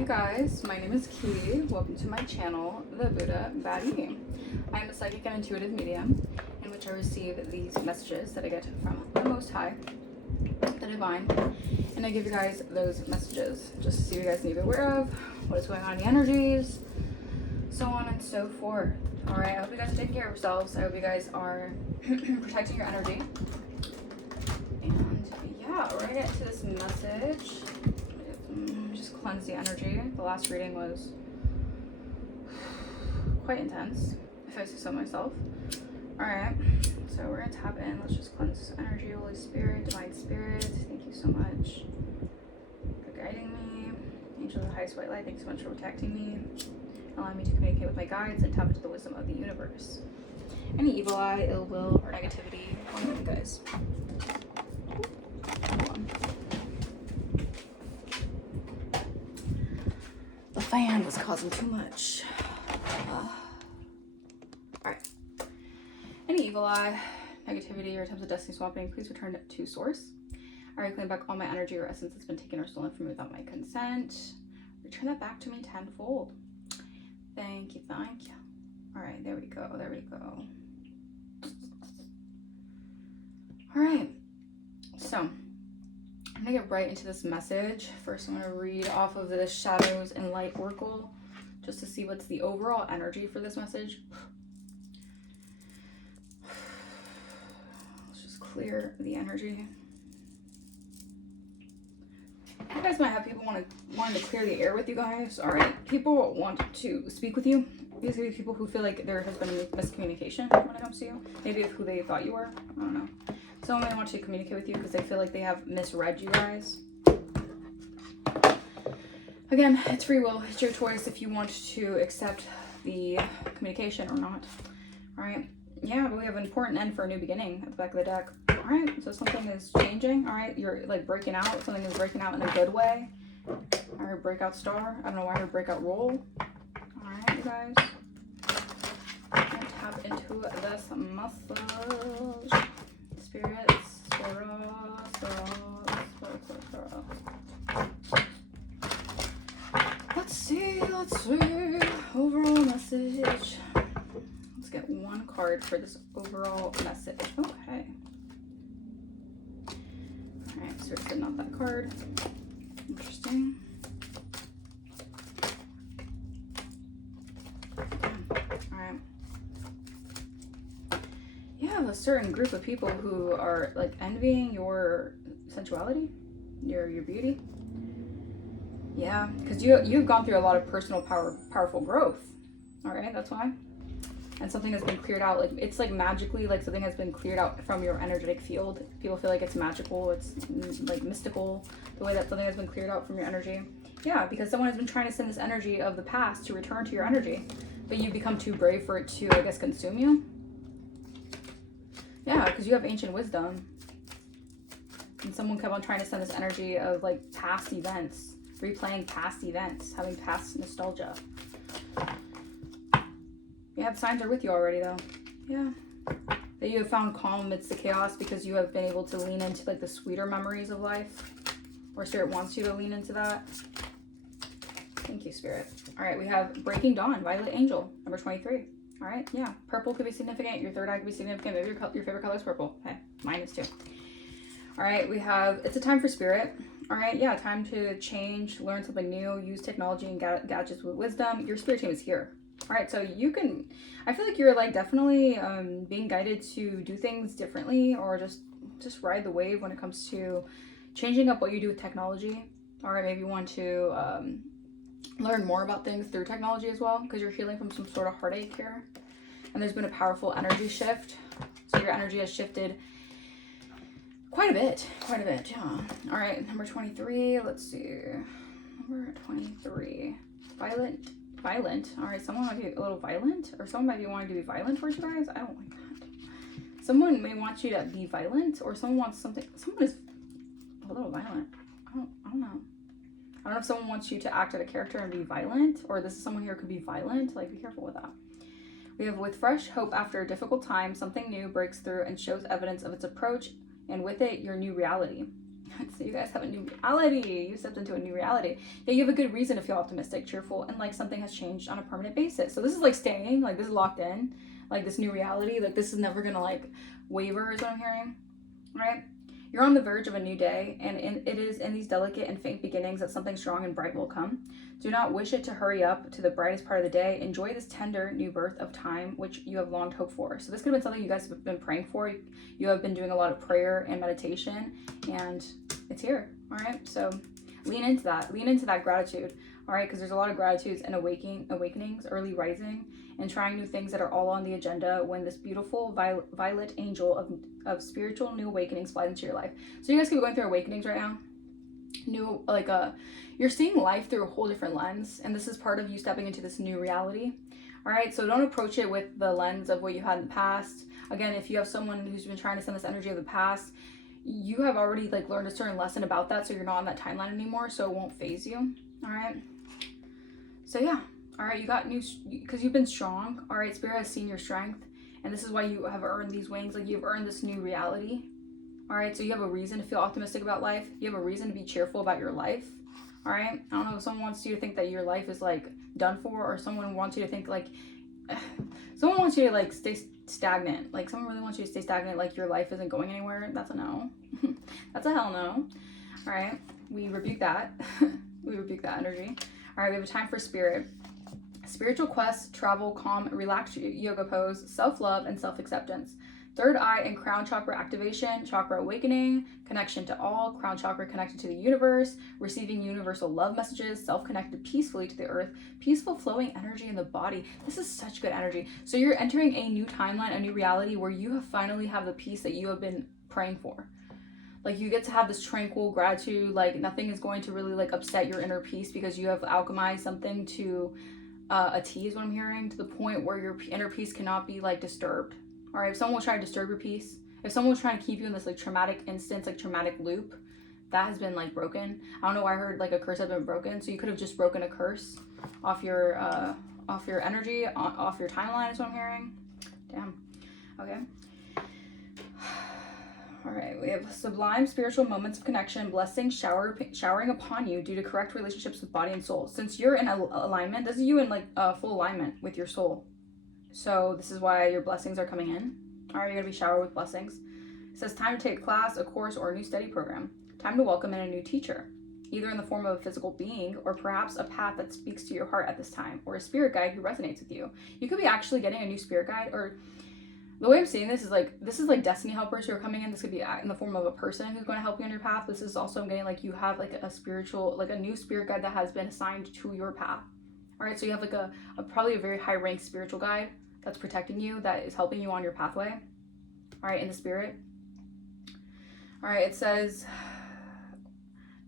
Hey guys, my name is Katie. Welcome to my channel, The Buddha Baddie. I am a psychic and intuitive medium in which I receive these messages that I get from the Most High, the Divine, and I give you guys those messages just to see what you guys need to be aware of, what is going on in the energies, so on and so forth. Alright, I hope you guys are taking care of yourselves. I hope you guys are protecting your energy. And yeah, we're gonna get into this message. Just cleanse the energy. The last reading was quite intense, if I say so myself. Alright, so we're gonna tap in. Let's just cleanse this energy. Holy Spirit, Divine Spirit, thank you so much for guiding me. Angel of the highest white light, thank you so much for protecting me, allowing me to communicate with my guides and tap into the wisdom of the universe. Any evil eye, ill will, or negativity, one of you guys. The fan was causing too much. Alright. Any evil eye, negativity, or attempts of destiny swapping, please return it to source. I reclaim back all my energy or essence that's been taken or stolen from me without my consent. Return that back to me tenfold. Thank you, thank you. Alright, there we go, there we go. Alright, so I'm gonna get right into this message. First, I'm gonna read off of the Shadows and Light Oracle just to see what's the overall energy for this message. Let's just clear the energy. You guys might have people wanting to clear the air with you guys. All right, people want to speak with you. These are people who feel like there has been a miscommunication when it comes to you. Maybe of who they thought you were. I don't know. Someone may want to communicate with you because they feel like they have misread you guys. Again, it's free will. It's your choice if you want to accept the communication or not. All right. Yeah, but we have an important end for a new beginning at the back of the deck. All right. So something is changing. All right. You're like breaking out. Something is breaking out in a good way. I heard breakout star. I don't know why I heard breakout roll. All right, you guys. And tap into this message. Spirits, let's see, overall message. Let's get one card for this overall message. Okay. Alright, so it's not that card. Interesting. Alright. You have a certain group of people who are like envying your sensuality, your beauty. Yeah, because you've gone through a lot of personal powerful growth. All right, that's why. And something has been cleared out. Like it's like magically, like something has been cleared out from your energetic field. People feel like it's magical. It's like mystical. The way that something has been cleared out from your energy. Yeah, because someone has been trying to send this energy of the past to return to your energy, but you become too brave for it to, I guess, consume you. Yeah, because you have ancient wisdom. And someone kept on trying to send this energy of like past events, replaying past events, having past nostalgia. Yeah, the signs are with you already though. Yeah. That you have found calm amidst the chaos because you have been able to lean into like the sweeter memories of life. Or Spirit wants you to lean into that. Thank you, Spirit. All right, we have Breaking Dawn, Violet Angel, number 23. All right, yeah, purple could be significant. Your third eye could be significant. Maybe your favorite color is purple. Okay, mine is too. All right, we have, it's a time for Spirit. All right, yeah, time to change, learn something new, use technology and gadgets with wisdom. Your Spirit team is here. All right, so you can, I feel like you're like definitely being guided to do things differently or just ride the wave when it comes to changing up what you do with technology. All right, maybe you want to learn more about things through technology as well because you're healing from some sort of heartache here. And there's been a powerful energy shift. So your energy has shifted quite a bit, yeah. All right, number 23, let's see. Number 23, violent. All right, someone might be a little violent or someone might be wanting to be violent towards you guys. I don't like that. Someone may want you to be violent or someone is a little violent. I don't know. I don't know if someone wants you to act out a character and be violent, or this is someone here who could be violent. Like, be careful with that. We have with fresh hope after a difficult time, something new breaks through and shows evidence of its approach, and with it, your new reality. So you guys have a new reality. You stepped into a new reality. Yeah, you have a good reason to feel optimistic, cheerful, and like something has changed on a permanent basis. So this is like staying, like this is locked in, like this new reality, like this is never gonna like waver is what I'm hearing, right? You're on the verge of a new day, and it is in these delicate and faint beginnings that something strong and bright will come. Do not wish it to hurry up to the brightest part of the day. Enjoy this tender new birth of time, which you have longed hoped for. So this could have been something you guys have been praying for. You have been doing a lot of prayer and meditation, and it's here, all right? So lean into that gratitude, all right? Because there's a lot of gratitudes and awakenings, early rising, and trying new things that are all on the agenda when this beautiful violet angel of spiritual new awakenings flies into your life. So you guys could be going through awakenings right now. New, like you're seeing life through a whole different lens, and this is part of you stepping into this new reality. All right, so don't approach it with the lens of what you had in the past. Again, if you have someone who's been trying to send this energy of the past, you have already like learned a certain lesson about that, so you're not on that timeline anymore, so it won't phase you. All right, so yeah, all right, you got new, because you've been strong. All right, Spirit has seen your strength, and this is why you have earned these wings. Like you've earned this new reality. All right, so you have a reason to feel optimistic about life. You have a reason to be cheerful about your life. All right, I don't know if someone wants you to think that your life is like done for, or someone wants you to think like, someone wants you to like stay stagnant. Like someone really wants you to stay stagnant, like your life isn't going anywhere. That's a no. That's a hell no. All right, we rebuke that. We rebuke that energy. All right, we have a time for spirit. Spiritual quest, travel, calm, relaxed yoga pose, self-love, and self-acceptance. Third eye and crown chakra activation, chakra awakening, connection to all, crown chakra connected to the universe, receiving universal love messages, self-connected peacefully to the earth, peaceful flowing energy in the body. This is such good energy. So you're entering a new timeline, a new reality where you have finally have the peace that you have been praying for. Like you get to have this tranquil gratitude, like nothing is going to really like upset your inner peace because you have alchemized something to a T is what I'm hearing, to the point where your inner peace cannot be like disturbed. All right, if someone will try to disturb your peace, if someone was trying to keep you in this like traumatic instance, like traumatic loop, that has been like broken. I don't know why I heard like a curse has been broken. So you could have just broken a curse off your energy, off your timeline is what I'm hearing. Damn. Okay. All right, we have sublime spiritual moments of connection, blessings showering upon you due to correct relationships with body and soul. Since you're in alignment, this is you in like full alignment with your soul. So this is why your blessings are coming in. All right, you're gonna be showered with blessings. It says time to take a class, a course, or a new study program. Time to welcome in a new teacher, either in the form of a physical being or perhaps a path that speaks to your heart at this time, or a spirit guide who resonates with you. You could be actually getting a new spirit guide, or the way I'm seeing this is like destiny helpers who are coming in. This could be in the form of a person who's going to help you on your path. This is also, I'm getting like you have like a spiritual, like a new spirit guide that has been assigned to your path. All right, so you have like a probably a very high ranked spiritual guide that's protecting you, that is helping you on your pathway. All right, in the spirit. All right, it says,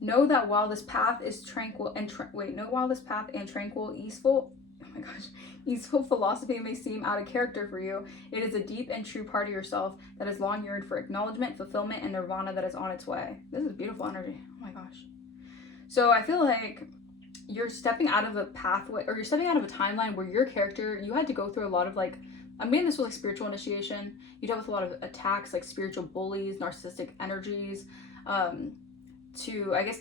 know that while this path is tranquil and tranquil, easeful, oh my gosh, easeful philosophy may seem out of character for you, it is a deep and true part of yourself that has long yearned for acknowledgement, fulfillment, and nirvana that is on its way. This is beautiful energy. Oh my gosh. So I feel like you're stepping out of a pathway, or you're stepping out of a timeline where your character, you had to go through a lot of like, I mean, this was like spiritual initiation. You dealt with a lot of attacks, like spiritual bullies, narcissistic energies, to, I guess,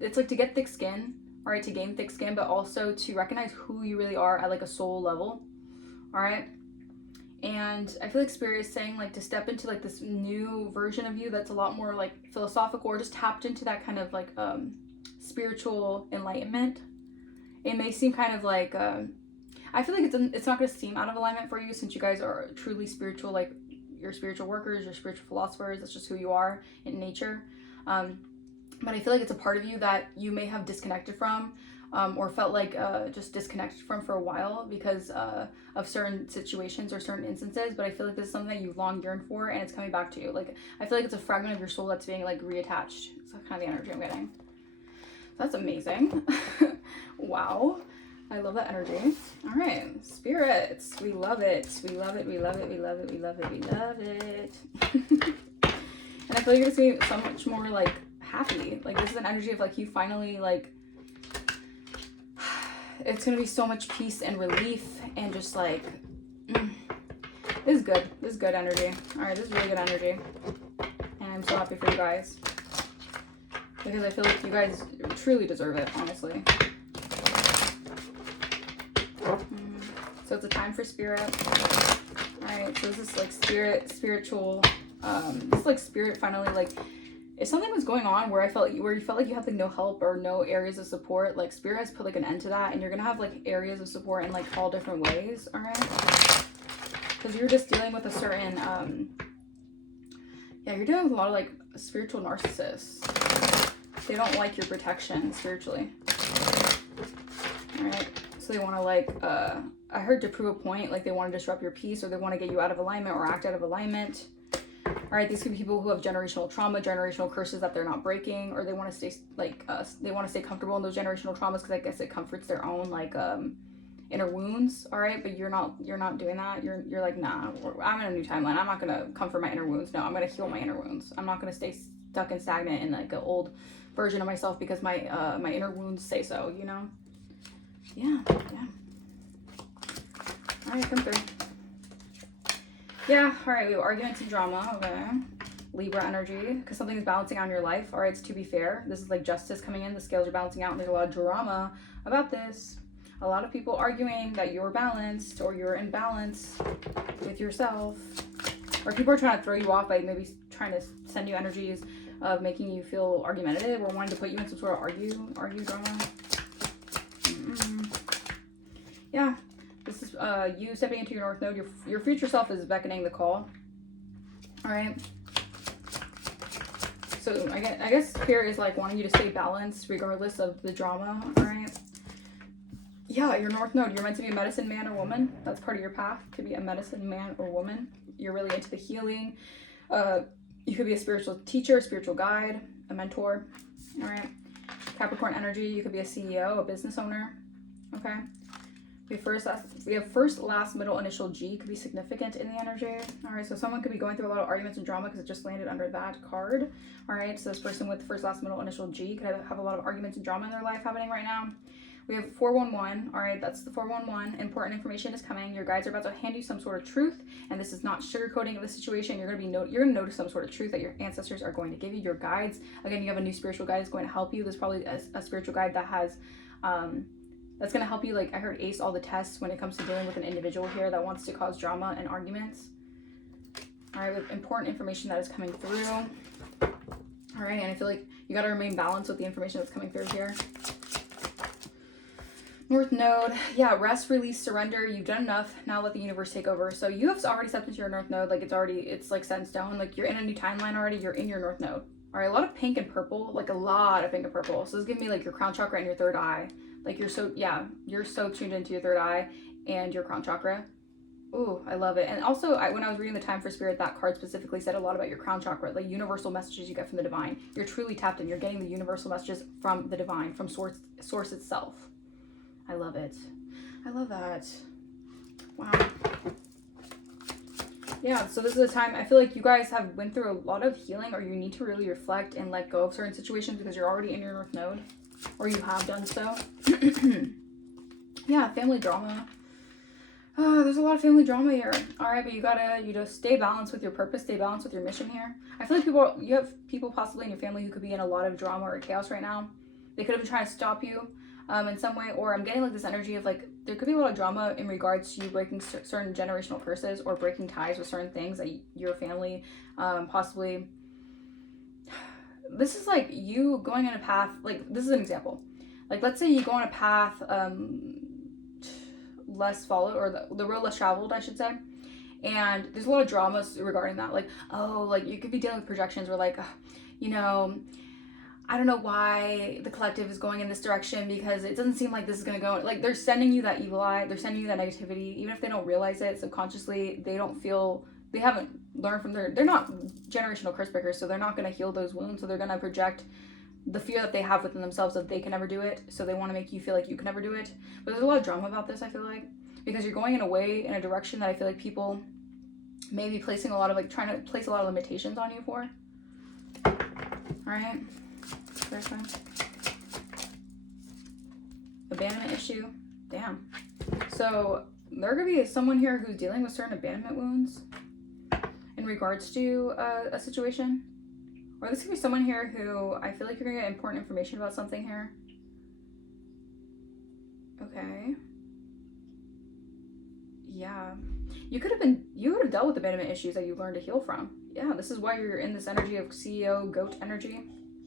it's like to get thick skin, all right, to gain thick skin, but also to recognize who you really are at like a soul level, all right? And I feel like Spirit is saying like to step into like this new version of you that's a lot more like philosophical, or just tapped into that kind of like spiritual enlightenment. It may seem kind of like I feel like it's not going to seem out of alignment for you, since you guys are truly spiritual, like you're spiritual workers, you're spiritual philosophers. That's just who you are in nature. But I feel like it's a part of you that you may have disconnected from, or felt like just disconnected from for a while because of certain situations or certain instances. But I feel like this is something that you've long yearned for, and it's coming back to you. Like I feel like it's a fragment of your soul that's being like reattached. It's kind of the energy I'm getting. That's amazing. Wow. I love that energy. All right, spirits, we love it. We love it. We love it. We love it. We love it. We love it. And I feel like you're gonna see so much more like happy. Like this is an energy of like you finally like, it's gonna be so much peace and relief and just like, this is good. This is good energy. All right, this is really good energy. And I'm so happy for you guys. because I feel like you guys truly deserve it, honestly. So it's a time for spirit. Alright, so this is like spiritual, this is like spirit finally, like, if something was going on where you felt like you had like no help or no areas of support, like spirit has put like an end to that, and you're gonna have like areas of support in like all different ways, alright? Because you're just dealing with a certain, yeah, you're dealing with a lot of like spiritual narcissists. They don't like your protection spiritually. Alright, so they want to like, I heard to prove a point, like they want to disrupt your peace, or they want to get you out of alignment or act out of alignment. All right, these could be people who have generational trauma, generational curses that they're not breaking, or they want to stay like they want to stay comfortable in those generational traumas because I guess it comforts their own like inner wounds. All right, but you're not doing that. You're like, nah, I'm in a new timeline. I'm not gonna comfort my inner wounds. No, I'm gonna heal my inner wounds. I'm not gonna stay stuck and stagnant in like an old version of myself because my my inner wounds say so. You know? Yeah. All right, come through. Yeah, all right, we have arguments and drama, okay. Libra energy, because something is balancing out in your life. All right, it's to be fair. This is like justice coming in. The scales are balancing out, and there's a lot of drama about this. A lot of people arguing that you're balanced or you're in balance with yourself. Or people are trying to throw you off by maybe trying to send you energies of making you feel argumentative or wanting to put you in some sort of argue drama. Yeah. This is you stepping into your North Node. Your future self is beckoning the call. All right. So I guess Spirit is like wanting you to stay balanced regardless of the drama. All right. Yeah, your North Node. You're meant to be a medicine man or woman. That's part of your path. Could be a medicine man or woman. You're really into the healing. You could be a spiritual teacher, a spiritual guide, a mentor. All right. Capricorn energy. You could be a CEO, a business owner. Okay. We have first, last, middle, initial G could be significant in the energy. All right, so someone could be going through a lot of arguments and drama because it just landed under that card. All right, so this person with first, last, middle, initial G could have a lot of arguments and drama in their life happening right now. We have 411. All right, that's the 411. Important information is coming. Your guides are about to hand you some sort of truth, and this is not sugarcoating the situation. You're gonna notice some sort of truth that your ancestors are going to give you. Your guides, again, you have a new spiritual guide that's going to help you. There's probably a spiritual guide that has that's going to help you, like I heard, ace all the tests when it comes to dealing with an individual here that wants to cause drama and arguments. All right, with important information that is coming through. All right, and I feel like you got to remain balanced with the information that's coming through here. North Node, yeah, rest, release, surrender. You've done enough. Now let the universe take over. So you have already stepped into your North Node. Like it's like set in stone. Like you're in a new timeline already. You're in your North Node. All right, a lot of pink and purple, like a lot of pink and purple. So this gives me like your crown chakra and your third eye. Like you're so tuned into your third eye and your crown chakra. Ooh, I love it. And also, when I was reading the Time for Spirit, that card specifically said a lot about your crown chakra, like universal messages you get from the divine. You're truly tapped in. You're getting the universal messages from the divine, from source itself. I love it. I love that. Wow. Yeah, so this is a time, I feel like you guys have went through a lot of healing, or you need to really reflect and let go of certain situations because you're already in your North Node. Or you have done so. Yeah, family drama. There's a lot of family drama here. All right, but you just stay balanced with your purpose, stay balanced with your mission here. I feel like you have people possibly in your family who could be in a lot of drama or chaos right now. They could have been trying to stop you in some way, or I'm getting like this energy of like, there could be a lot of drama in regards to you breaking certain generational curses or breaking ties with certain things that your family possibly... This is like you going on a path, like this is an example. Like let's say you go on a path less followed, or the road less traveled, I should say. And there's a lot of dramas regarding that. Like, oh, like you could be dealing with projections where like, you know, I don't know why the collective is going in this direction because it doesn't seem like this is going to go. Like they're sending you that evil eye. They're sending you that negativity. Even if they don't realize it subconsciously, they don't feel... They haven't learned from they're not generational curse breakers, so they're not going to heal those wounds. So they're going to project the fear that they have within themselves that they can never do it. So they want to make you feel like you can never do it. But there's a lot of drama about this, I feel like, because you're going in a direction that I feel like people may be placing a lot of, like, trying to place a lot of limitations on you for. All right. First one. Abandonment issue. Damn. So there could be someone here who's dealing with certain abandonment wounds in regards to a situation, Or this could be someone here who I feel like you're gonna get important information about something here. Okay. Yeah. You would have dealt with abandonment issues that you learned to heal from. Yeah, this is why you're in this energy of CEO goat energy.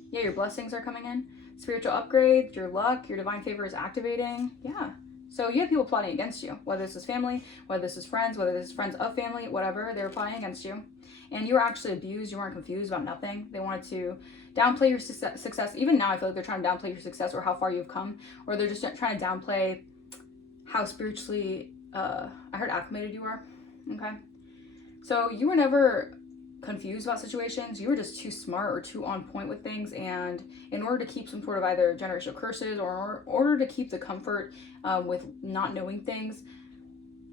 Yeah, your blessings are coming in. Spiritual upgrade, your luck, your divine favor is activating. Yeah. So you have people plotting against you, whether this is family, whether this is friends, whether this is friends of family, whatever, they were plotting against you. And you were actually abused. You weren't confused about nothing. They wanted to downplay your success. Even now, I feel like they're trying to downplay your success or how far you've come, or they're just trying to downplay how spiritually, I heard acclimated you are. Okay. So you were never confused about situations. You were just too smart or too on point with things, and in order to keep some sort of either generational curses or in order to keep the comfort with not knowing things,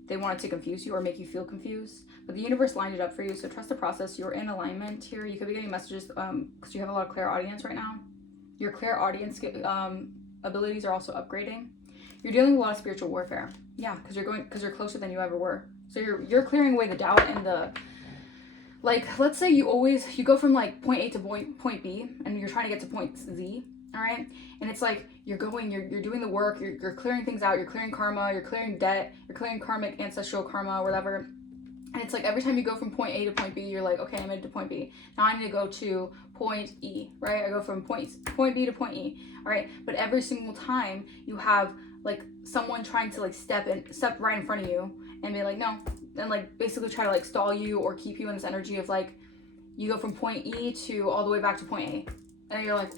they wanted to confuse you or make you feel confused. But the universe lined it up for you, so trust the process. You're in alignment here. You could be getting messages because you have a lot of clairaudience right now. Your clairaudience abilities are also upgrading. You're dealing with a lot of spiritual warfare. Yeah, because you're closer than you ever were. So you're clearing away the doubt and the, like, let's say you go from like point A to point B, and you're trying to get to point Z, all right? And it's like you're doing the work, you're clearing things out, you're clearing karma, you're clearing debt, you're clearing karmic ancestral karma or whatever. And it's like every time you go from point A to point B, you're like, okay, I made it to point B. Now I need to go to point E, right? I go from point B to point E, all right? But every single time you have like someone trying to like step right in front of you and be like, no, and like basically try to like stall you or keep you in this energy of like, you go from point E to all the way back to point A. And you're like,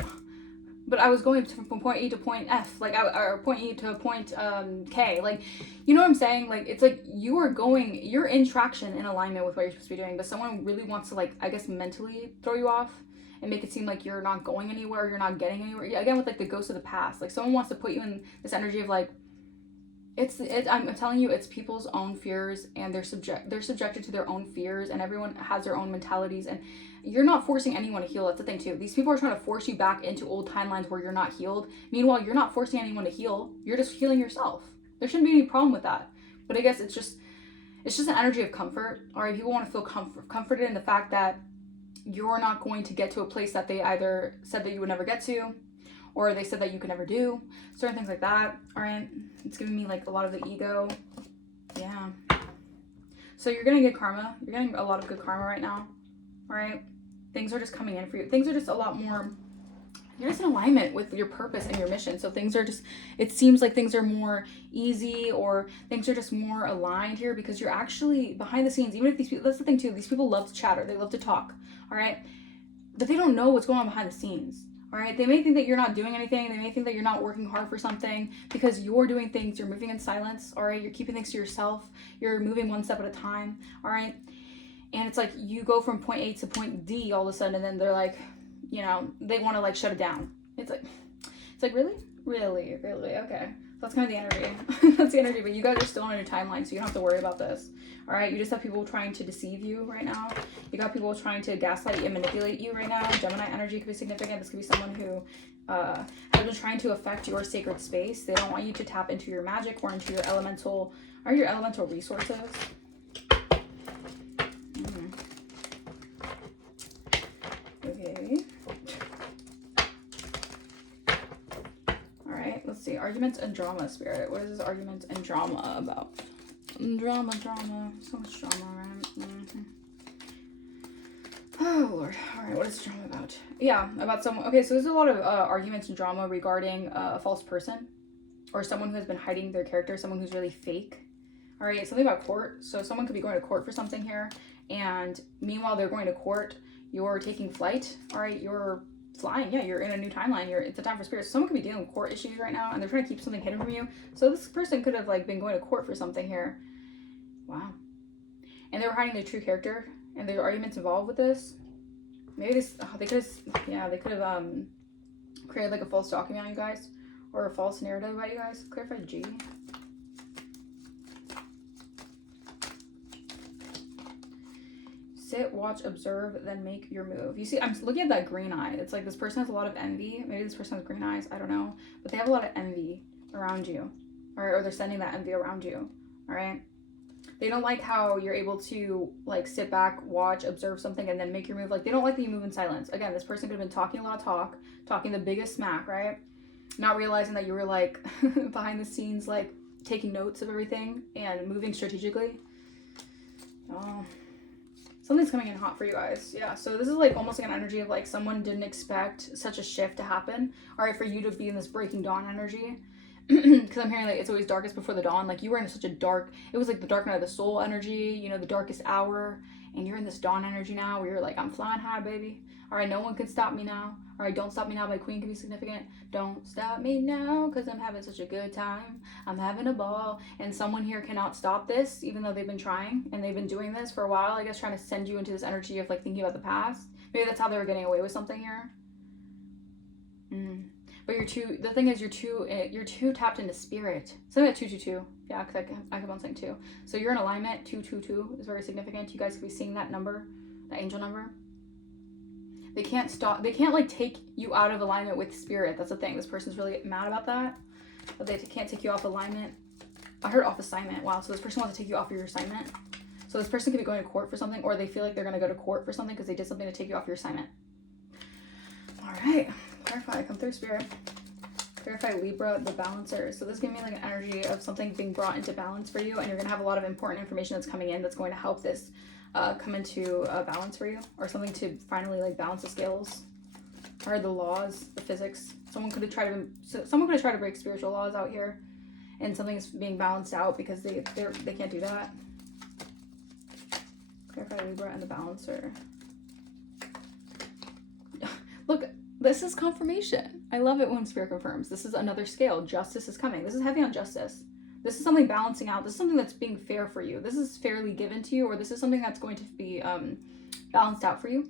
but I was going from point E to point F, like, or point E to point K. Like, you know what I'm saying? Like, it's like you're in traction, in alignment with what you're supposed to be doing, but someone really wants to, like, I guess mentally throw you off and make it seem like you're not going anywhere, you're not getting anywhere. Again, with like the ghost of the past, like someone wants to put you in this energy of like, I'm telling you, it's people's own fears, and they're subjected to their own fears, and everyone has their own mentalities, and you're not forcing anyone to heal. That's the thing too. These people are trying to force you back into old timelines where you're not healed. Meanwhile, you're not forcing anyone to heal. You're just healing yourself. There shouldn't be any problem with that. But I guess it's just an energy of comfort, or people want to feel comforted in the fact that you're not going to get to a place that they either said that you would never get to, or they said that you could never do, certain things like that. All right, it's giving me like a lot of the ego. Yeah. So you're gonna get karma. You're getting a lot of good karma right now. All right, things are just coming in for you. Things are just a lot more, you're just in alignment with your purpose and your mission. So things are just, it seems like things are more easy, or things are just more aligned here, because you're actually behind the scenes. Even if these people, that's the thing too, these people love to chatter, they love to talk, all right, but they don't know what's going on behind the scenes. All right, they may think that you're not doing anything. They may think that you're not working hard for something, because you're doing things. You're moving in silence. All right, you're keeping things to yourself. You're moving one step at a time. All right, and it's like you go from point A to point D all of a sudden, and then they're like, you know, they want to like shut it down. It's like really, okay. That's kind of the energy. That's the energy. But you guys are still on your timeline, so you don't have to worry about this. All right, you just have people trying to deceive you right now. You got people trying to gaslight you and manipulate you right now. Gemini energy could be significant. This could be someone who has been trying to affect your sacred space. They don't want you to tap into your magic or into your elemental resources. Okay. Let's see. Arguments and drama, Spirit. What is this arguments and drama about? Drama. So much drama, right? Oh, Lord. All right. What is drama about? Yeah, about someone. Okay, so there's a lot of arguments and drama regarding a false person, or someone who has been hiding their character, someone who's really fake. All right, something about court. So someone could be going to court for something here, and meanwhile they're going to court, you're taking flight. All right, you're flying. Yeah, you're in a new timeline. It's a time for spirits. Someone could be dealing with court issues right now, and they're trying to keep something hidden from you. So this person could have like been going to court for something here. Wow. And they were hiding their true character, and there were arguments involved with this. Maybe they could have created like a false document on you guys, or a false narrative about you guys. Clarify G. Sit, watch, observe, then make your move. You see, I'm looking at that green eye. It's like this person has a lot of envy. Maybe this person has green eyes. I don't know. But they have a lot of envy around you. Or they're sending that envy around you. All right? They don't like how you're able to like sit back, watch, observe something, and then make your move. Like they don't like that you move in silence. Again, this person could have been talking a lot of talk, talking the biggest smack, right? Not realizing that you were like behind the scenes, like taking notes of everything and moving strategically. Oh, something's coming in hot for you guys. Yeah, so this is like almost like an energy of like someone didn't expect such a shift to happen. All right, for you to be in this breaking dawn energy. Because I'm hearing like it's always darkest before the dawn. Like you were in such a dark, it was like the dark night of the soul energy, you know, the darkest hour. And you're in this dawn energy now where you're like, I'm flying high, baby. All right, no one can stop me now. All right, Don't Stop Me Now by Queen can be significant. Don't stop me now because I'm having such a good time. I'm having a ball. And someone here cannot stop this, even though they've been trying. And they've been doing this for a while, I guess, trying to send you into this energy of like thinking about the past. Maybe that's how they were getting away with something here. But the thing is, you're too tapped into spirit. Something at 222. Yeah, because I keep on saying 2. So you're in alignment. 222 is very significant. You guys could be seeing that number, the angel number. They can't stop. They can't like take you out of alignment with spirit. That's the thing. This person's really mad about that. But they can't take you off alignment. I heard off assignment. Wow. So this person wants to take you off your assignment. So this person could be going to court for something, or they feel like they're going to go to court for something because they did something to take you off your assignment. All right. Clarify. Come through, spirit. Clarify Libra, the balancer. So this gives me like an energy of something being brought into balance for you, and you're going to have a lot of important information that's coming in that's going to help this come into balance for you, or something to finally like balance the scales, or the laws, the physics. Someone could have tried to break spiritual laws out here, and something's being balanced out because they can't do that. Clarify Libra and the balancer. Look, this is confirmation. I love it when spirit confirms. This is another scale. Justice is coming. This is heavy on justice. This is something balancing out. This is something that's being fair for you. This is fairly given to you, or this is something that's going to be balanced out for you,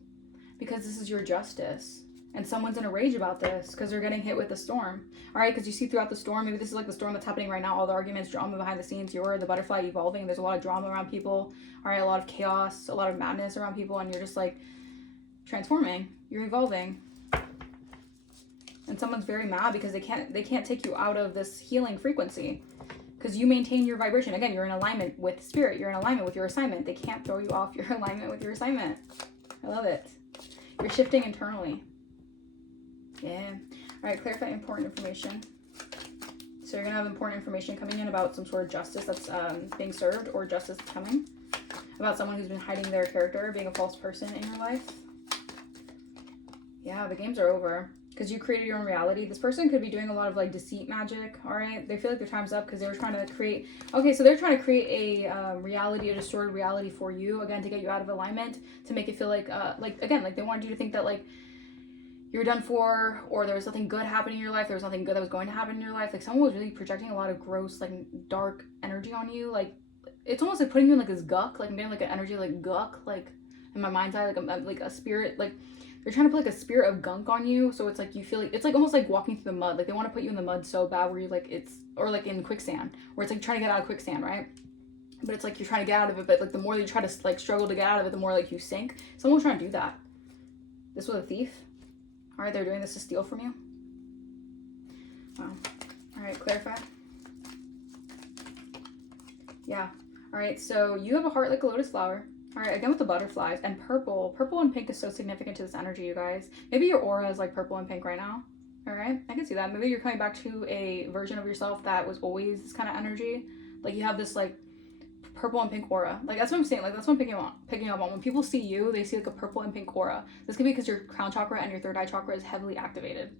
because this is your justice. And someone's in a rage about this because they're getting hit with the storm. All right, because you see throughout the storm, maybe this is like the storm that's happening right now, all the arguments, drama behind the scenes, you're the butterfly evolving. There's a lot of drama around people. All right, a lot of chaos, a lot of madness around people, and you're just like transforming. You're evolving. And someone's very mad because they can't take you out of this healing frequency, because you maintain your vibration. Again, you're in alignment with spirit. You're in alignment with your assignment. They can't throw you off your alignment with your assignment. I love it. You're shifting internally. Yeah. All right, clarify important information. So you're going to have important information coming in about some sort of justice that's being served, or justice that's coming. About someone who's been hiding their character, being a false person in your life. Yeah, the games are over. Because you created your own reality. This person could be doing a lot of like deceit magic, all right? They feel like their time's up because they were trying to create... Okay, so they're trying to create a reality, a distorted reality for you, again, to get you out of alignment, to make it feel like again, like they wanted you to think that like you were done for, or there was nothing good happening in your life, there was nothing good that was going to happen in your life. Like someone was really projecting a lot of gross, like dark energy on you. Like it's almost like putting you in like this guck, like I'm getting like an energy like guck, like in my mind's eye, like I'm like a spirit, like they're trying to put like a spirit of gunk on you. So it's like you feel like it's like almost like walking through the mud. Like they want to put you in the mud so bad where you like it's, or like in quicksand where it's like trying to get out of quicksand, right? But it's like you're trying to get out of it, but like the more that you try to like struggle to get out of it, the more like you sink. Someone's trying to do that. This was a thief. All right, they're doing this to steal from you. Wow. All right, clarify. Yeah. All right, so you have a heart like a lotus flower. All right, again with the butterflies and purple. Purple and pink is so significant to this energy, you guys. Maybe your aura is like purple and pink right now. All right, I can see that. Maybe you're coming back to a version of yourself that was always this kind of energy. Like you have this like purple and pink aura. Like that's what I'm saying. Like that's what I'm picking up on. When people see you, they see like a purple and pink aura. This could be because your crown chakra and your third eye chakra is heavily activated.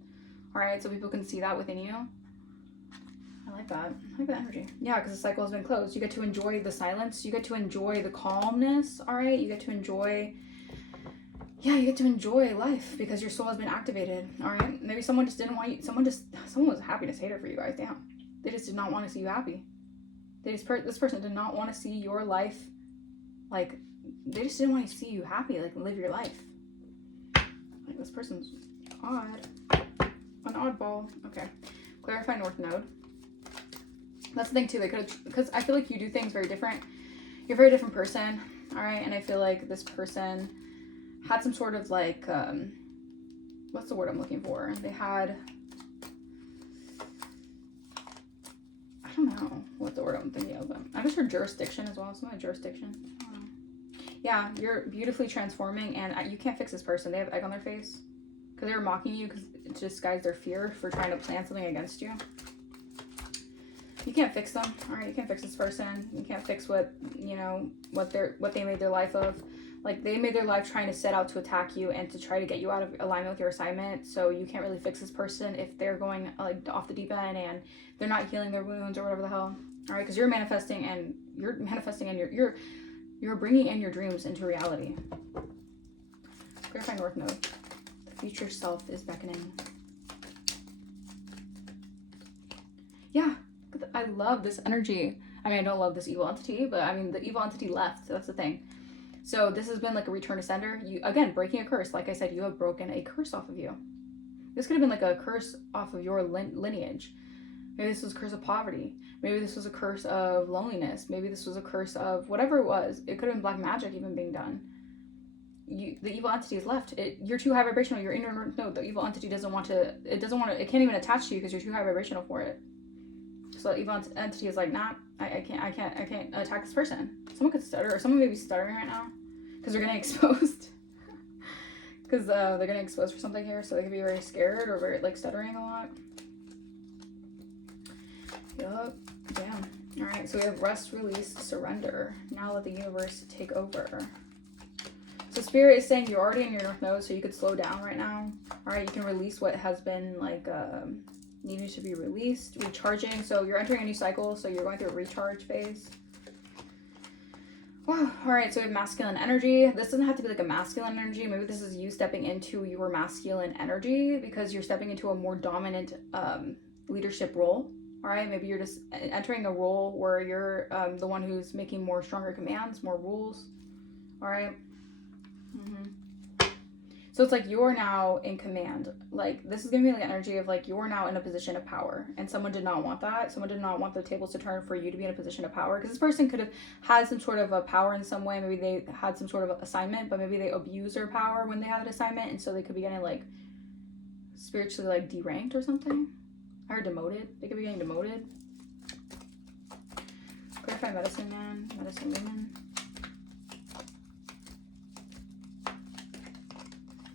All right, so people can see that within you. I like that. I like that energy. Yeah, because the cycle has been closed. You get to enjoy the silence. You get to enjoy the calmness. All right, you get to enjoy. Yeah, you get to enjoy life because your soul has been activated. All right, maybe someone just didn't want you. Someone was a happiness hater for you guys. Damn, they just did not want to see you happy. This person did not want to see your life. Like they just didn't want to see you happy. Like live your life. Like this person's odd. An oddball. Okay, clarify North Node. That's the thing too, they could have, because I feel like you do things very different. You're a very different person, all right? And I feel like this person had some sort of like, what's the word I'm looking for? They had, I don't know what the word I'm thinking of, but I just heard jurisdiction as well. Some kind of jurisdiction. I don't know. Yeah, you're beautifully transforming, and you can't fix this person. They have egg on their face because they were mocking you because to disguise their fear for trying to plan something against you. You can't fix them. All right, you can't fix this person. You can't fix what, you know, what they made their life of. Like, they made their life trying to set out to attack you and to try to get you out of alignment with your assignment. So you can't really fix this person if they're going like off the deep end and they're not healing their wounds or whatever the hell. All right, because you're manifesting and you're bringing in your dreams into reality. Clarify North Node. The future self is beckoning. Yeah, I love this energy. I mean, I don't love this evil entity, but I mean, the evil entity left. So that's the thing. So this has been like a return to sender. You, again, breaking a curse. Like I said, you have broken a curse off of you. This could have been like a curse off of your lineage. Maybe this was a curse of poverty. Maybe this was a curse of loneliness. Maybe this was a curse of whatever it was. It could have been black magic even being done. The evil entity is left. You're too high vibrational. You're in your North Node. The evil entity doesn't want to. It can't even attach to you because you're too high vibrational for it. So the evil entity is like, nah, I can't attack this person. Someone could stutter, or someone may be stuttering right now because they're getting exposed. Because they're getting exposed for something here, so they could be very scared or very like stuttering a lot. Yup. Damn. All right. So we have rest, release, surrender. Now let the universe take over. So Spirit is saying you're already in your North Node, so you could slow down right now. All right. You can release what has been like needing to be released, recharging. So you're entering a new cycle, so you're going through a recharge phase. Wow. All right, so we have masculine energy. This doesn't have to be like a masculine energy. Maybe this is you stepping into your masculine energy because you're stepping into a more dominant leadership role. All right, maybe you're just entering a role where you're the one who's making more stronger commands, more rules. All right. So it's like you're now in command. Like, this is giving me like energy of like you're now in a position of power, and someone did not want that. Someone did not want the tables to turn for you to be in a position of power, because this person could have had some sort of a power in some way. Maybe they had some sort of assignment, but maybe they abused their power when they had an assignment, and so they could be getting like spiritually like deranked or something. I heard demoted. They could be getting demoted. Clarify medicine man, medicine woman.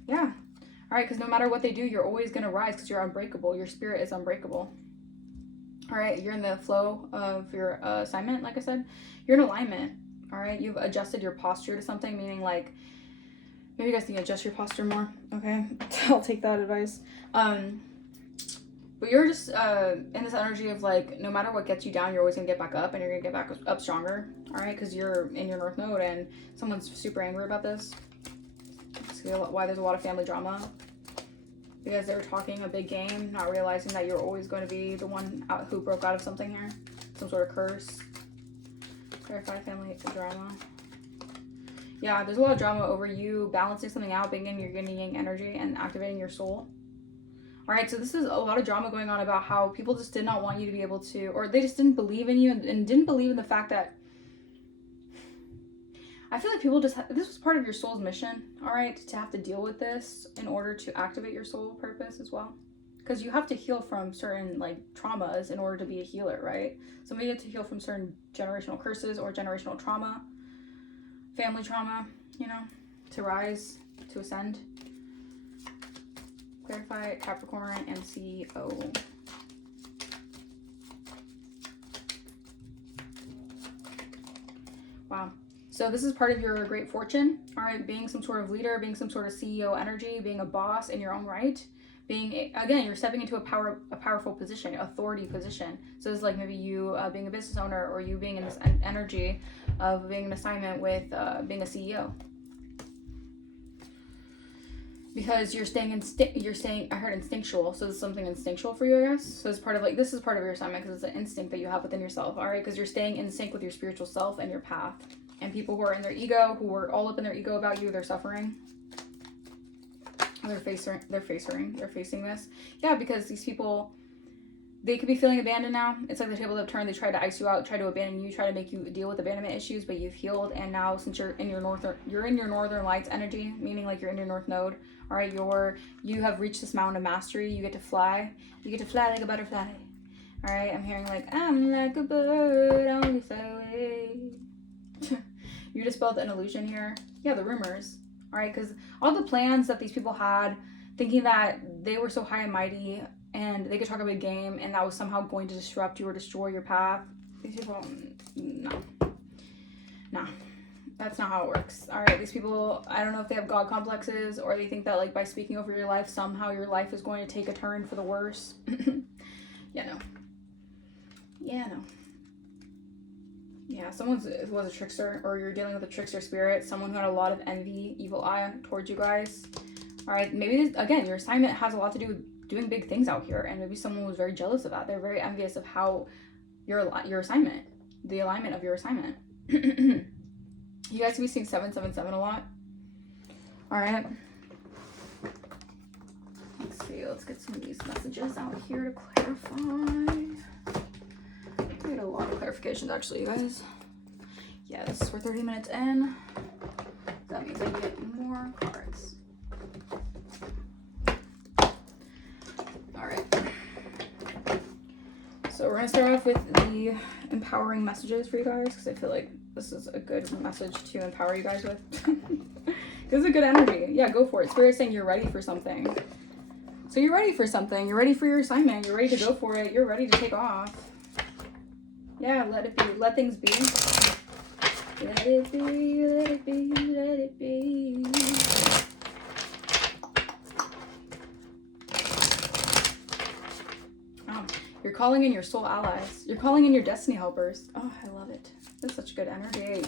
Yeah. All right, because no matter what they do, you're always going to rise because you're unbreakable. Your spirit is unbreakable. All right, you're in the flow of your assignment, like I said. You're in alignment. All right, you've adjusted your posture to something, meaning like, maybe you guys can adjust your posture more. Okay, I'll take that advice. But you're just in this energy of like, no matter what gets you down, you're always going to get back up, and you're going to get back up stronger. All right, because you're in your North Node, and someone's super angry about this. Why there's a lot of family drama, because they were talking a big game, not realizing that you're always going to be the one who broke out of something here, some sort of curse. Clarify family drama. Yeah, there's a lot of drama over you balancing something out, being in your yin and yang energy and activating your soul. All right, so this is a lot of drama going on about how people just did not want you to be able to, or they just didn't believe in you and didn't believe in the fact that, I feel like people just, this was part of your soul's mission, all right, to have to deal with this in order to activate your soul purpose as well. Because you have to heal from certain like traumas in order to be a healer, right? So maybe you have to heal from certain generational curses or generational trauma, family trauma, you know, to rise, to ascend. Clarify Capricorn and CEO. Wow. So this is part of your great fortune, all right? Being some sort of leader, being some sort of CEO energy, being a boss in your own right, being, again, you're stepping into a powerful position, authority position. So it's like maybe you being a business owner, or you being in this energy of being an assignment with being a CEO. Because you're staying, I heard instinctual, so this is something instinctual for you, I guess. So it's part of like, this is part of your assignment because it's an instinct that you have within yourself, all right? Because you're staying in sync with your spiritual self and your path. And people who are in their ego, who are all up in their ego about you, they're suffering. They're facing this. Yeah, because these people, they could be feeling abandoned now. It's like the tables have turned. They try to ice you out, try to abandon you, try to make you deal with abandonment issues, but you've healed. And now since you're in your northern lights energy, meaning like you're in your North Node, all right, you have reached this mountain of mastery. You get to fly. You get to fly like a butterfly. All right, I'm hearing like, I'm like a bird on the highway. You dispelled an illusion here. Yeah, the rumors. All right, because all the plans that these people had, thinking that they were so high and mighty and they could talk a big game and that was somehow going to disrupt you or destroy your path. These people, no. That's not how it works. All right, these people, I don't know if they have God complexes or they think that like by speaking over your life, somehow your life is going to take a turn for the worse. Yeah, no. Yeah, someone was a trickster, or you're dealing with a trickster spirit, someone who had a lot of envy, evil eye towards you guys. All right, maybe, again, your assignment has a lot to do with doing big things out here, and maybe someone was very jealous of that. They're very envious of how your assignment, the alignment of your assignment. You guys can be seeing 777 a lot. All right. Let's see. Let's get some of these messages out here to clarify. We had a lot of clarifications, actually, you guys. Yes, we're 30 minutes in. That means I get more cards. All right. So we're going to start off with the empowering messages for you guys, because I feel like this is a good message to empower you guys with. This is a good energy. Yeah, go for it. Spirit's saying you're ready for something. So you're ready for something. You're ready for your assignment. You're ready to go for it. You're ready to take off. Yeah, let it be. Let things be. Let it be, let it be, let it be. Oh, you're calling in your soul allies. You're calling in your destiny helpers. Oh, I love it. That's such good energy.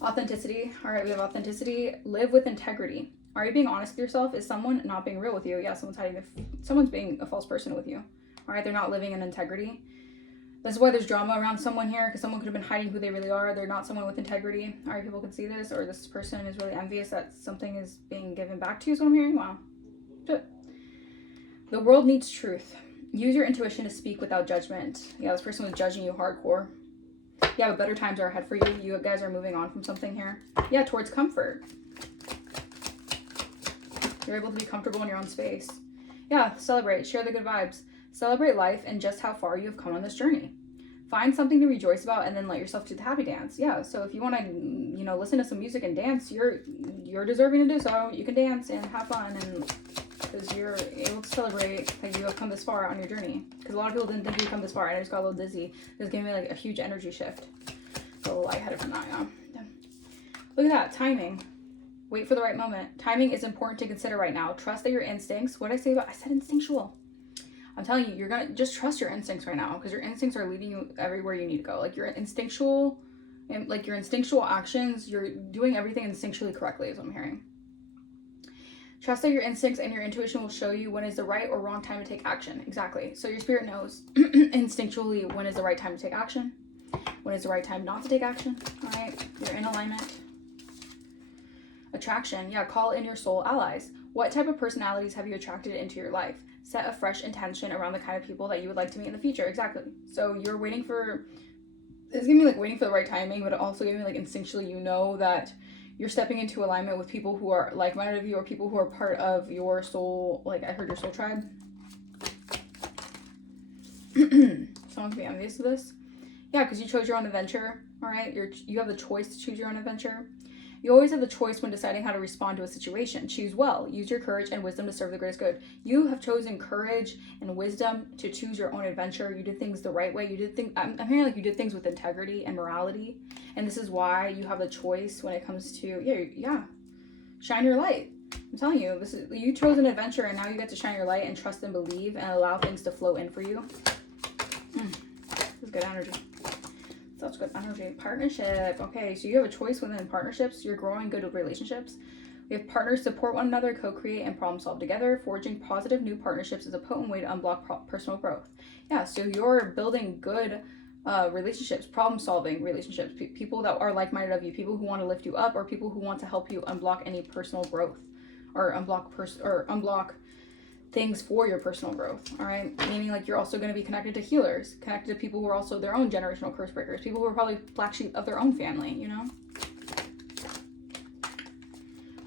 Authenticity. All right, we have authenticity. Live with integrity. Are you being honest with yourself? Is someone not being real with you? Yeah, someone's being a false person with you. All right, they're not living in integrity. This is why there's drama around someone here, because someone could have been hiding who they really are. They're not someone with integrity. All right, people can see this, or this person is really envious that something is being given back to you, is what I'm hearing. Wow. The world needs truth. Use your intuition to speak without judgment. Yeah, this person was judging you hardcore. Yeah, but better times are ahead for you. You guys are moving on from something here. Yeah, towards comfort. You're able to be comfortable in your own space. Yeah, celebrate. Share the good vibes. Celebrate life and just how far you have come on this journey. Find something to rejoice about and then let yourself do the happy dance. Yeah, so if you want to, listen to some music and dance, you're deserving to do so. You can dance and have fun, and because you're able to celebrate that you have come this far on your journey. Because a lot of people didn't think you'd come this far, and I just got a little dizzy. It was giving me like a huge energy shift. A little lightheaded from that, yeah. Look at that, timing. Wait for the right moment. Timing is important to consider right now. Trust that your instincts, what did I say about, I said instinctual. I'm telling you, you're going to just trust your instincts right now, because your instincts are leading you everywhere you need to go. Like your instinctual actions, you're doing everything instinctually correctly is what I'm hearing. Trust that your instincts and your intuition will show you when is the right or wrong time to take action. Exactly. So your spirit knows instinctually when is the right time to take action, when is the right time not to take action. All right. You're in alignment. Attraction. Yeah. Call in your soul allies. What type of personalities have you attracted into your life? Set a fresh intention around the kind of people that you would like to meet in the future. Exactly. So you're waiting for, it's gonna be like waiting for the right timing, but it also gonna be like instinctually, you know that you're stepping into alignment with people who are like-minded of you, or people who are part of your soul. Like I heard your soul tribe. Someone can be envious of this. Yeah, because you chose your own adventure. All right, you have the choice to choose your own adventure. You always have the choice when deciding how to respond to a situation. Choose well. Use your courage and wisdom to serve the greatest good. You have chosen courage and wisdom to choose your own adventure. You did things the right way. You did things, I'm hearing like you did things with integrity and morality. And this is why you have the choice when it comes to, shine your light. I'm telling you, you chose an adventure, and now you get to shine your light and trust and believe and allow things to flow in for you. This is good energy. Such good energy. Partnership. Okay, so you have a choice within partnerships. You're growing good relationships. We have partners support one another, co-create, and problem solve together. Forging positive new partnerships is a potent way to unblock personal growth. Yeah, so you're building good relationships, problem solving relationships, people that are like-minded of you, people who want to lift you up, or people who want to help you unblock any personal growth, or unblock things for your personal growth. All right, meaning like you're also going to be connected to healers, connected to people who are also their own generational curse breakers, people who are probably black sheep of their own family.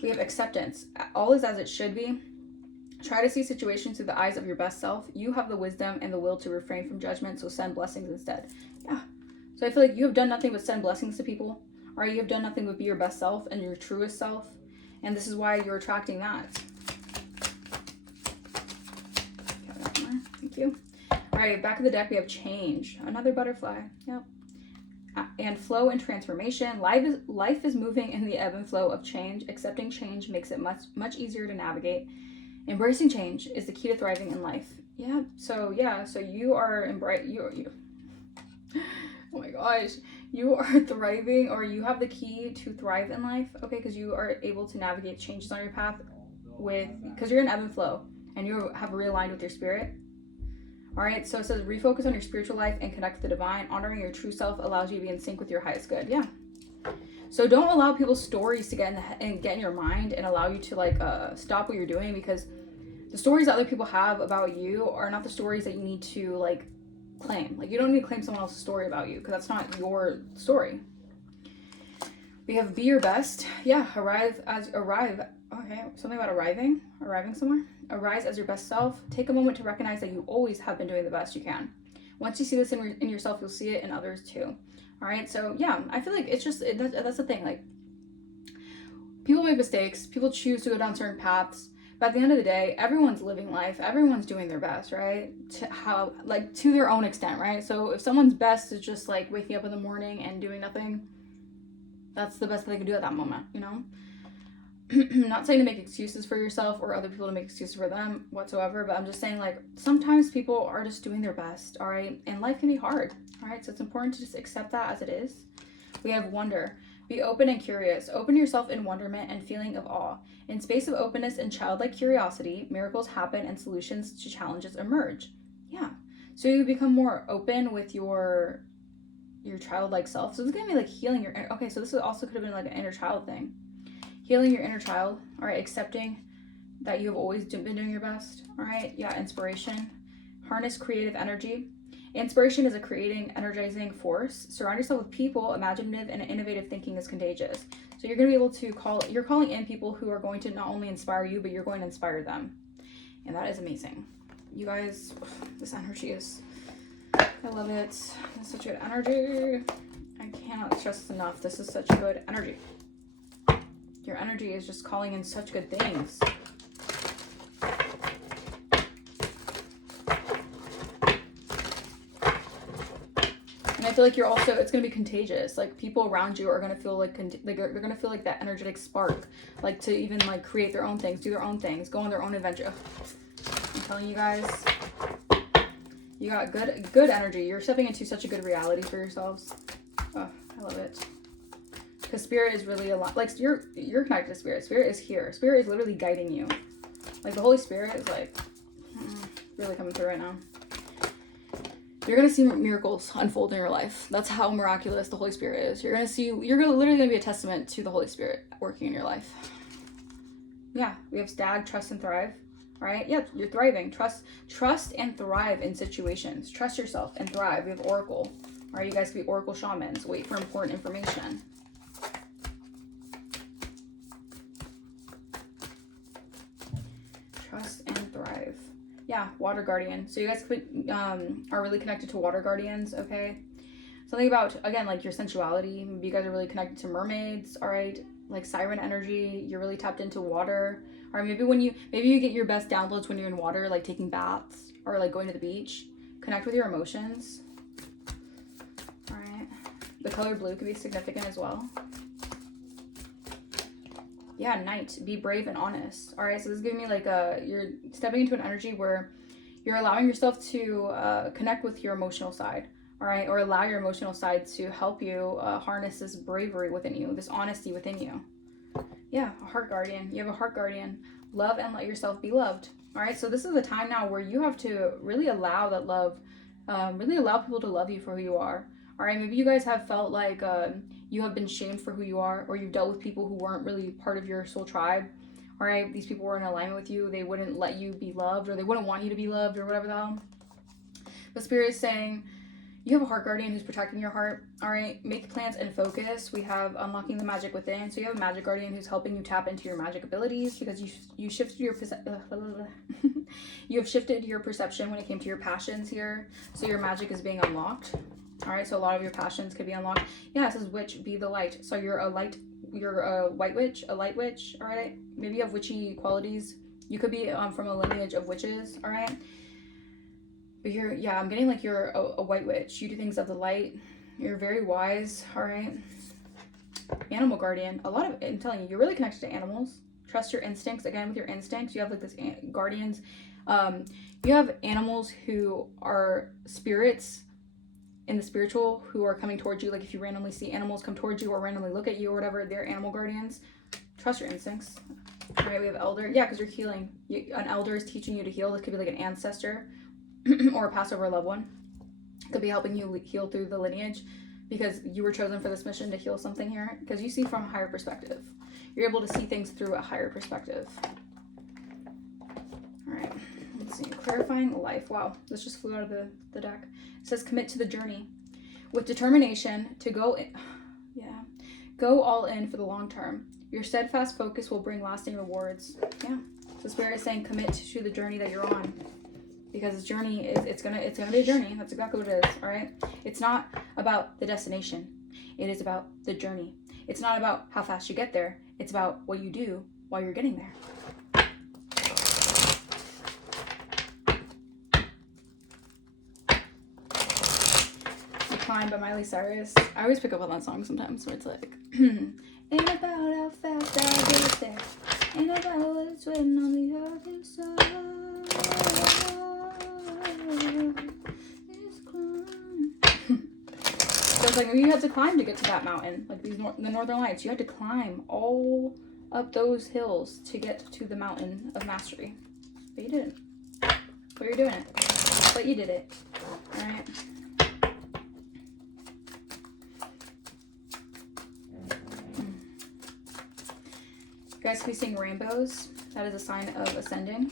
We have acceptance. All is as it should be. Try to see situations through the eyes of your best self. You have the wisdom and the will to refrain from judgment, so send blessings instead. Yeah. So I feel like you have done nothing but send blessings to people. Or you have done nothing but be your best self and your truest self. And this is why you're attracting that. Thank you. All right, back of the deck, we have change. Another butterfly. Yep. And flow and transformation. Life is moving in the ebb and flow of change. Accepting change makes it much easier to navigate. Embracing change is the key to thriving in life. Yeah. So you are you. Oh my gosh, you are thriving, or you have the key to thrive in life. Okay, because you are able to navigate changes on your path because you're in ebb and flow, and you have realigned with your spirit. All right, so it says refocus on your spiritual life and connect with the divine. Honoring your true self allows you to be in sync with your highest good. Yeah. So don't allow people's stories to get in your mind and allow you to stop what you're doing, because the stories that other people have about you are not the stories that you need to claim. Like, you don't need to claim someone else's story about you, because that's not your story. We have be your best. Yeah, arrive. Okay, something about arriving somewhere. Arise as your best self. Take a moment to recognize that you always have been doing the best you can. Once you see this in yourself, you'll see it in others too. All right, so yeah, I feel like it's just that's the thing. Like, people make mistakes. People choose to go down certain paths. But at the end of the day, everyone's living life. Everyone's doing their best, right? To their own extent, right? So if someone's best is just waking up in the morning and doing nothing, that's the best they can do at that moment, you know? I'm not saying to make excuses for yourself or other people to make excuses for them whatsoever, but I'm just saying, sometimes people are just doing their best, all right? And life can be hard, all right? So it's important to just accept that as it is. We have wonder. Be open and curious. Open yourself in wonderment and feeling of awe. In space of openness and childlike curiosity, miracles happen and solutions to challenges emerge. Yeah. So you become more open with your childlike self. So it's going to be healing your... Okay, so this also could have been an inner child thing. Healing your inner child. All right, accepting that you have always been doing your best. All right, yeah, inspiration. Harness creative energy. Inspiration is a creating, energizing force. Surround yourself with people. Imaginative and innovative thinking is contagious. So you're going to be able to you're calling in people who are going to not only inspire you, but you're going to inspire them. And that is amazing. You guys, this energy is, I love it. It's such good energy. I cannot stress this enough. This is such good energy. Your energy is just calling in such good things. And I feel like it's going to be contagious. People around you are going to feel they're going to feel that energetic spark, to even create their own things, do their own things, go on their own adventure. I'm telling you guys, you got good energy. You're stepping into such a good reality for yourselves. Oh, I love it. Because spirit is really a lot. You're connected to spirit. Spirit is here. Spirit is literally guiding you. The Holy Spirit is really coming through right now. You're going to see miracles unfold in your life. That's how miraculous the Holy Spirit is. You're literally going to be a testament to the Holy Spirit working in your life. Yeah, we have stag, trust, and thrive. All right, yeah, you're thriving. Trust and thrive in situations. Trust yourself and thrive. We have oracle. All right, you guys could be oracle shamans. Wait for important information. Trust and thrive. Yeah, water guardian. So you guys are really connected to water guardians, okay? Something about, again, your sensuality. Maybe you guys are really connected to mermaids, all right? Siren energy. You're really tapped into water. Or maybe you get your best downloads when you're in water, taking baths or going to the beach. Connect with your emotions. All right. The color blue could be significant as well. Yeah, knight. Be brave and honest. All right, so this is giving me you're stepping into an energy where you're allowing yourself to connect with your emotional side, all right? Or allow your emotional side to help you harness this bravery within you, this honesty within you. Yeah, a heart guardian. You have a heart guardian. Love and let yourself be loved. All right, so this is a time now where you have to really allow that love, really allow people to love you for who you are. All right, maybe you guys have felt you have been shamed for who you are, or you've dealt with people who weren't really part of your soul tribe. All right, these people were in alignment with you. They wouldn't let you be loved, or they wouldn't want you to be loved, or whatever the hell. The Spirit is saying You have a heart guardian who's protecting your heart. All right, make plans and focus. We have unlocking the magic within. So you have a magic guardian who's helping you tap into your magic abilities, because you shifted your you have shifted your perception when it came to your passions here. So your magic is being unlocked. All right, so a lot of your passions could be unlocked. Yeah, it says witch, be the light. So you're a light, you're a white witch, a light witch. All right, maybe you have witchy qualities. You could be from a lineage of witches. All right. But you're, yeah, I'm getting like you're a white witch. You do things of the light. You're very wise, all right? Animal guardian. A lot of, I'm telling you, you're really connected to animals. Trust your instincts. Again, with your instincts, you have like this guardians. You have animals who are spirits in the spiritual who are coming towards you. Like if you randomly see animals come towards you or randomly look at you or whatever, they're animal guardians. Trust your instincts. All right, we have elder. Yeah, because you're healing. An elder is teaching you to heal. This could be like an ancestor. Or a Passover loved one. Could be helping you heal through the lineage, because you were chosen for this mission to heal something here, because you see from a higher perspective. You're able to see things through a higher perspective. All right, let's see. Clarifying life. Wow, this just flew out of the deck. It says commit to the journey with determination to go in. Yeah, go all in for the long term. Your steadfast focus will bring lasting rewards. Yeah, so Spirit is saying commit to the journey that you're on. Because this journey is, it's gonna be a journey. That's exactly what it is. All right. It's not about the destination. It is about the journey. It's not about how fast you get there. It's about what you do while you're getting there. Decline by Miley Cyrus. I always pick up on that song sometimes, where it's like, ain't about how fast I get there. Ain't about what's waiting on the other side. So it's like you had to climb to get to that mountain, like the Northern Lights. You had to climb all up those hills to get to the mountain of mastery. But you didn't. But you're doing it. But you did it. All right. You guys can be seeing rainbows. That is a sign of ascending.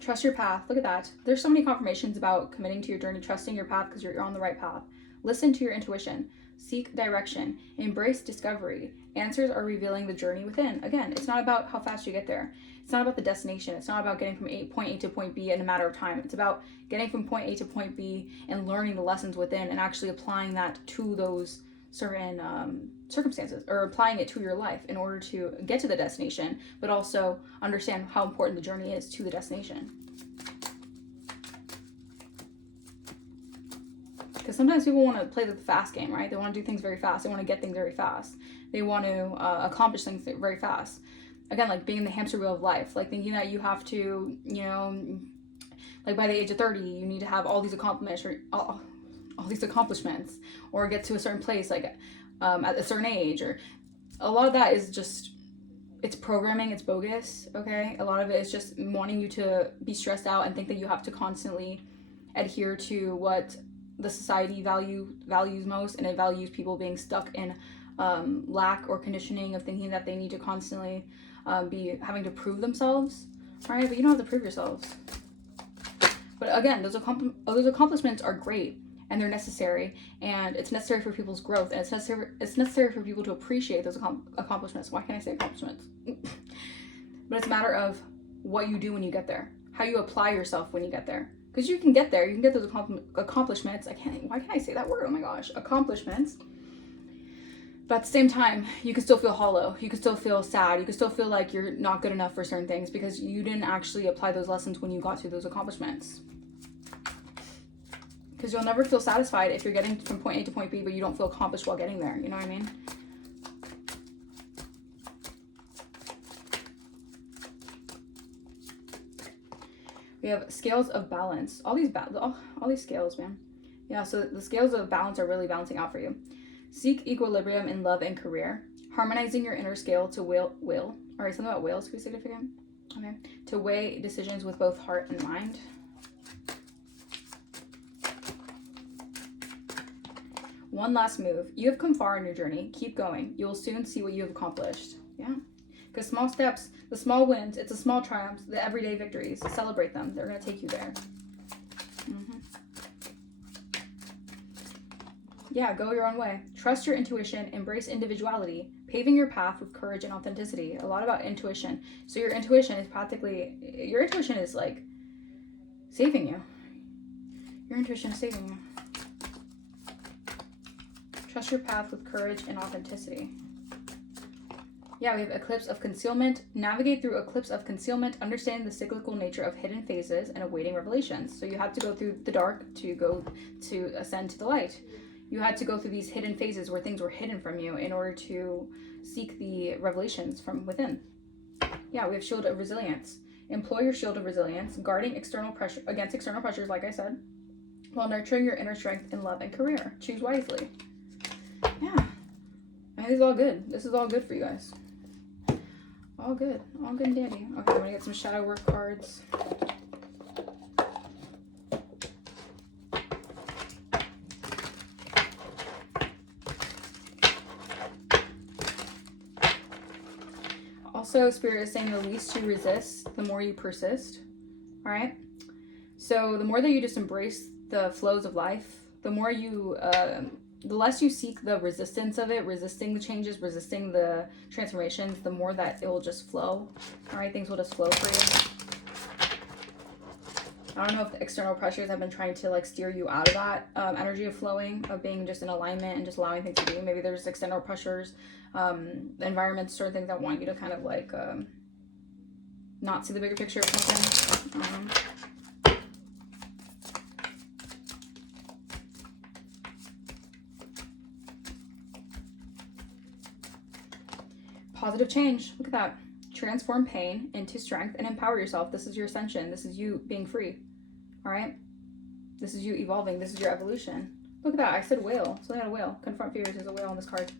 Trust your path. Look at that. There's so many confirmations about committing to your journey, trusting your path because you're on the right path. Listen to your intuition. Seek direction. Embrace discovery. Answers are revealing the journey within. Again, it's not about how fast you get there. It's not about the destination. It's not about getting from point A to point B in a matter of time. It's about getting from point A to point B and learning the lessons within and actually applying that to those certain circumstances, or applying it to your life in order to get to the destination, but also understand how important the journey is to the destination. Because sometimes people want to play the fast game, right? They want to do things very fast. They want to get things very fast. They want to accomplish things very fast. Again, like being in the hamster wheel of life, like thinking that you have to, you know, like by the age of 30, you need to have all these accomplishments, or all these accomplishments, or get to a certain place, like at a certain age, or a lot of that is just, it's programming, it's bogus, okay? A lot of it is just wanting you to be stressed out and think that you have to constantly adhere to what the society values most, and it values people being stuck in lack or conditioning of thinking that they need to constantly be having to prove themselves, right? But you don't have to prove yourselves. But again, those accomplishments are great, and they're necessary, and it's necessary for people's growth, and it's necessary for people to appreciate those accomplishments. Why can't I say accomplishments? But it's a matter of what you do when you get there, how you apply yourself when you get there. Because you can get there, you can get those accomplishments. Why can't I say that word? Oh my gosh, accomplishments. But at the same time, you can still feel hollow. You can still feel sad. You can still feel like you're not good enough for certain things because you didn't actually apply those lessons when you got to those accomplishments. Because you'll never feel satisfied if you're getting from point A to point B, but you don't feel accomplished while getting there. You know what I mean? We have scales of balance. All these scales, man. Yeah, so the scales of balance are really balancing out for you. Seek equilibrium in love and career. Harmonizing your inner scale to will. All right, something about whales could be significant. Okay. To weigh decisions with both heart and mind. One last move. You have come far in your journey. Keep going. You will soon see what you have accomplished. Yeah. Because small steps, the small wins, it's the small triumphs, the everyday victories. Celebrate them. They're going to take you there. Yeah, go your own way. Trust your intuition, embrace individuality, paving your path with courage and authenticity. A lot about intuition. So your intuition is like saving you. Your intuition is saving you. Trust your path with courage and authenticity. Yeah, we have eclipse of concealment. Navigate through eclipse of concealment, understanding the cyclical nature of hidden phases and awaiting revelations. So you have to go through the dark to ascend to the light. You had to go through these hidden phases where things were hidden from you in order to seek the revelations from within. Yeah, we have shield of resilience. Employ your shield of resilience, guarding external pressure against external pressures, like I said, while nurturing your inner strength in love and career. Choose wisely. Yeah, I think this is all good. This is all good for you guys. All good and dandy. Okay, I'm gonna get some shadow work cards. Also, Spirit is saying the least you resist, the more you persist. All right. So the more that you just embrace the flows of life, the more you, the less you seek the resistance of it, resisting the changes, resisting the transformations, the more that it will just flow. All right, things will just flow for you. I don't know if the external pressures have been trying to like steer you out of that energy of flowing, of being just in alignment and just allowing things to be. Maybe there's external pressures, environments, certain things that want you to kind of like not see the bigger picture of something. Positive change. Look at that. Transform pain into strength and empower yourself. This is your ascension. This is you being free. All right. This is you evolving. This is your evolution. Look at that. I said whale. So I got a whale. Confront fears. There's a whale on this card.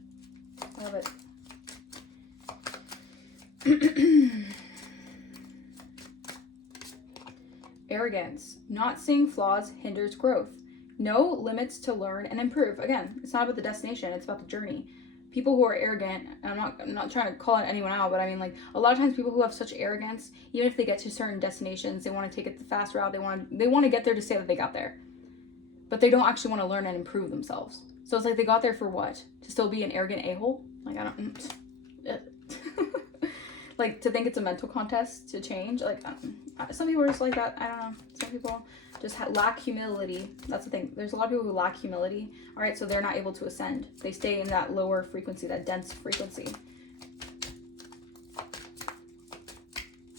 I love it. Arrogance. Not seeing flaws hinders growth. No limits to learn and improve. Again, it's not about the destination. It's about the journey. People who are arrogant, and I'm not trying to call anyone out, but I mean, like, a lot of times people who have such arrogance, even if they get to certain destinations, they want to take it the fast route, they want to get there to say that they got there, but they don't actually want to learn and improve themselves. So it's like, they got there for what? To still be an arrogant a-hole? Like, I don't like, to think it's a mental contest to change. Like, some people are just like that. I don't know. Some people just lack humility. That's the thing. There's a lot of people who lack humility. All right, so they're not able to ascend. They stay in that lower frequency, that dense frequency.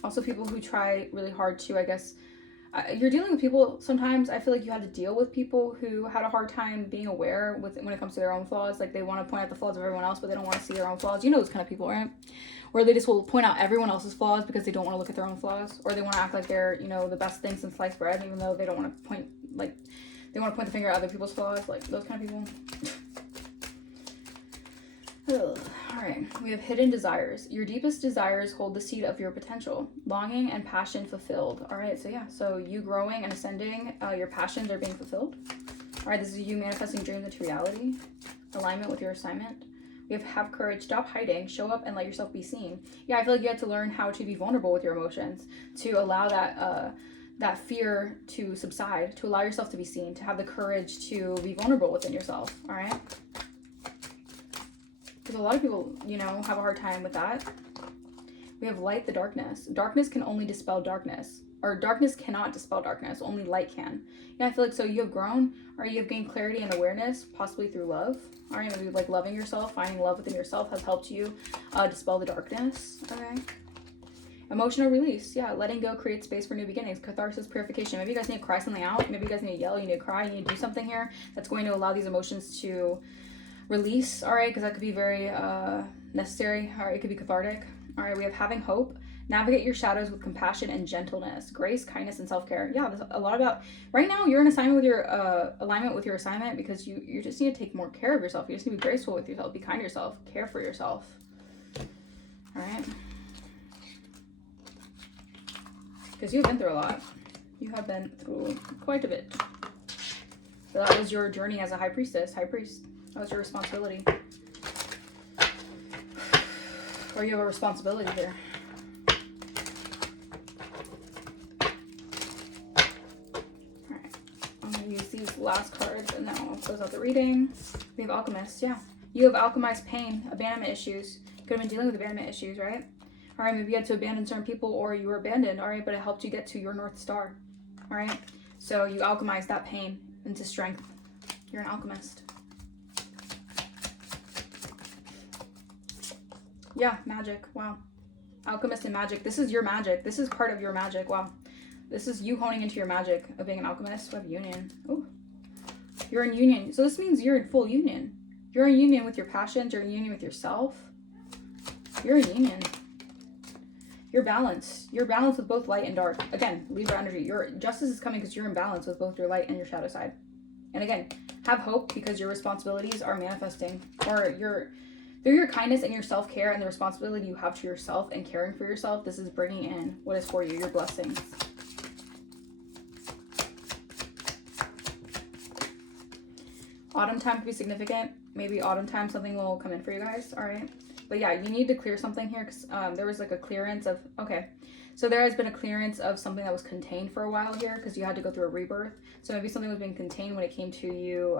Also, people who try really hard to, I guess, you're dealing with people sometimes. I feel like you had to deal with people who had a hard time being aware with when it comes to their own flaws. Like, they want to point out the flaws of everyone else, but they don't want to see their own flaws. You know those kind of people, right? Where they just will point out everyone else's flaws because they don't want to look at their own flaws, or they want to act like they're, you know, the best thing since sliced bread, even though they don't want to point, like, they want to point the finger at other people's flaws, like those kind of people. Ugh. All right, we have hidden desires. Your deepest desires hold the seed of your potential, longing and passion fulfilled. All right, so yeah, so you growing and ascending, your passions are being fulfilled. All right, this is you manifesting dreams into reality, alignment with your assignment. We have courage, stop hiding, show up and let yourself be seen. Yeah, I feel like you had to learn how to be vulnerable with your emotions, to allow that fear to subside, to allow yourself to be seen, to have the courage to be vulnerable within yourself, all right? Because a lot of people, you know, have a hard time with that. We have light the darkness. Darkness can only dispel darkness. Or darkness cannot dispel darkness. Only light can. Yeah, I feel like, so you have grown, or you have gained clarity and awareness, possibly through love. All right, maybe like loving yourself, finding love within yourself has helped you dispel the darkness. Okay. Emotional release. Yeah, letting go creates space for new beginnings. Catharsis, purification. Maybe you guys need to cry something out. Maybe you guys need to yell, you need to cry, you need to do something here that's going to allow these emotions to release. All right, because that could be very necessary. All right, it could be cathartic. All right, we have having hope. Navigate your shadows with compassion and gentleness, grace, kindness, and self-care. Yeah, there's a lot about, right now you're in assignment with your alignment with your assignment, because you just need to take more care of yourself. You just need to be graceful with yourself, be kind to yourself, care for yourself. All right, because you've been through a lot. You have been through quite a bit. So that was your journey as a high priest. That was your responsibility. Or you have a responsibility here. Alright. I'm going to use these last cards and then I'll close out the reading. We have alchemist, yeah. You have alchemized pain, abandonment issues. Could have been dealing with abandonment issues, right? All right, maybe you had to abandon certain people or you were abandoned, all right, but it helped you get to your North Star, all right? So you alchemized that pain into strength. You're an alchemist. Yeah, magic, wow. Alchemist and magic. This is your magic. This is part of your magic, wow. This is you honing into your magic of being an alchemist. We have union. Oh, you're in union. So this means you're in full union. You're in union with your passions. You're in union with yourself. You're in union. You're balanced. You're balanced with both light and dark. Again, Libra energy. Your justice is coming because you're in balance with both your light and your shadow side. And again, have hope because your responsibilities are manifesting. Or through your kindness and your self-care and the responsibility you have to yourself and caring for yourself, this is bringing in what is for you, your blessings. Autumn time could be significant. Maybe autumn time something will come in for you guys, all right? But yeah, you need to clear something here because there was like a clearance of, okay. So there has been a clearance of something that was contained for a while here because you had to go through a rebirth. So maybe something was being contained when it came to you